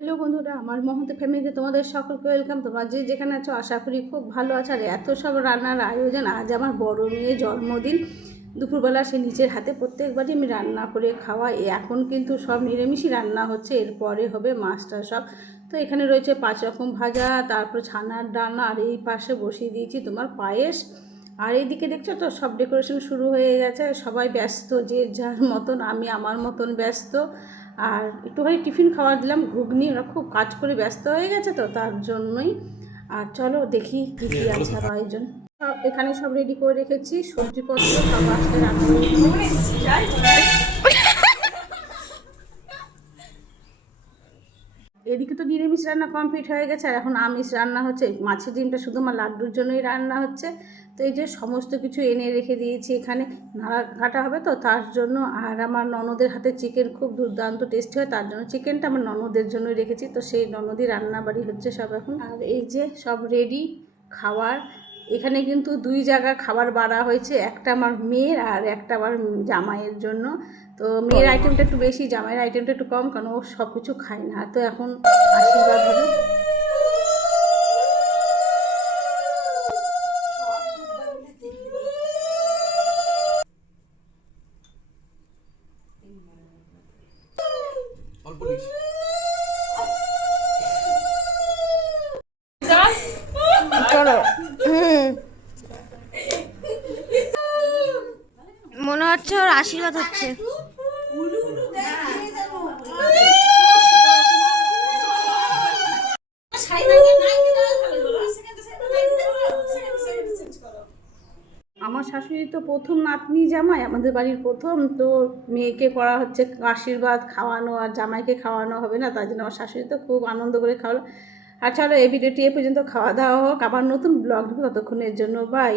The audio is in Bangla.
হ্যালো বন্ধুরা, আমার মহন্ত ফ্যামিলিতে তোমাদের সকলকে ওয়েলকাম। তোমরা যে যেখানে আছো আশা করি খুব ভালো আছো। আর এত সব রান্নার আয়োজন, আজ আমার বড় মেয়ে জন্মদিন। দুপুরবেলা সে নিজের হাতে প্রত্যেকবারই আমি রান্না করে খাওয়াই। এখন কিন্তু সব নিরামিষই রান্না হচ্ছে, এরপরে হবে মাছটা সব। তো এখানে রয়েছে 5 রকম ভাজা, তারপর ছানার ডালনা, আর এই পাশে বসিয়ে দিয়েছি তোমার পায়েস। আর এইদিকে দেখছো তো সব ডেকোরেশন শুরু হয়ে গেছে, সবাই ব্যস্ত যে যার মতন, আমি আমার মতন ব্যস্ত। আর একটুখানি টিফিন খাওয়া দিলাম ঘুগনি, ওরা খুব কাজ করে ব্যস্ত হয়ে গেছে তো তার জন্যই। আর চলো দেখি কী কী আছে আর আয়োজন। এখানে সব রেডি করে রেখেছি, সবজিপত্র সব আসলে রান্না। এদিকে তো নিরামিষ রান্না কমপ্লিট হয়ে গেছে, আর এখন আমিষ রান্না হচ্ছে। মাছের ডিমটা শুধু আমার লাড্ডুর জন্যই রান্না হচ্ছে। তো এই যে সমস্ত কিছু এনে রেখে দিয়েছি, এখানে নাড়া ঘাটা হবে তো তার জন্য। আর আমার ননদের হাতে চিকেন খুব দুর্দান্ত টেস্টি হয়, তার জন্য চিকেনটা আমার ননদের জন্যই রেখেছি। তো সেই ননদই রান্নাবাড়ি হচ্ছে সব এখন। আর এই যে সব রেডি খাবার। এখানে কিন্তু 2 জায়গা খাবার বাড়া হয়েছে, একটা আমার মেয়ের আর একটা আমার জামাইয়ের জন্য। তো মেয়ের আইটেমটা একটু বেশি, জামাইয়ের আইটেমটা একটু কম, কারণ ও সব কিছু খায় না। তো এখন আশীর্বাদ হবে। চলো। মনে হচ্ছে ওর আশীর্বাদ হচ্ছে। আমার শাশুড়ি তো প্রথম নাতনি জামাই, আমাদের বাড়ির প্রথম। তো মেয়েকে করা হচ্ছে আশীর্বাদ, খাওয়ানো, আর জামাইকে খাওয়ানো হবে না, তার জন্য আমার শাশুড়ি তো খুব আনন্দ করে খাওয়ালো। আর চলো এই ভিডিওটি এ পর্যন্ত, খাওয়া দাওয়া হোক, আবার নতুন ব্লগ ততক্ষণের জন্য বাই।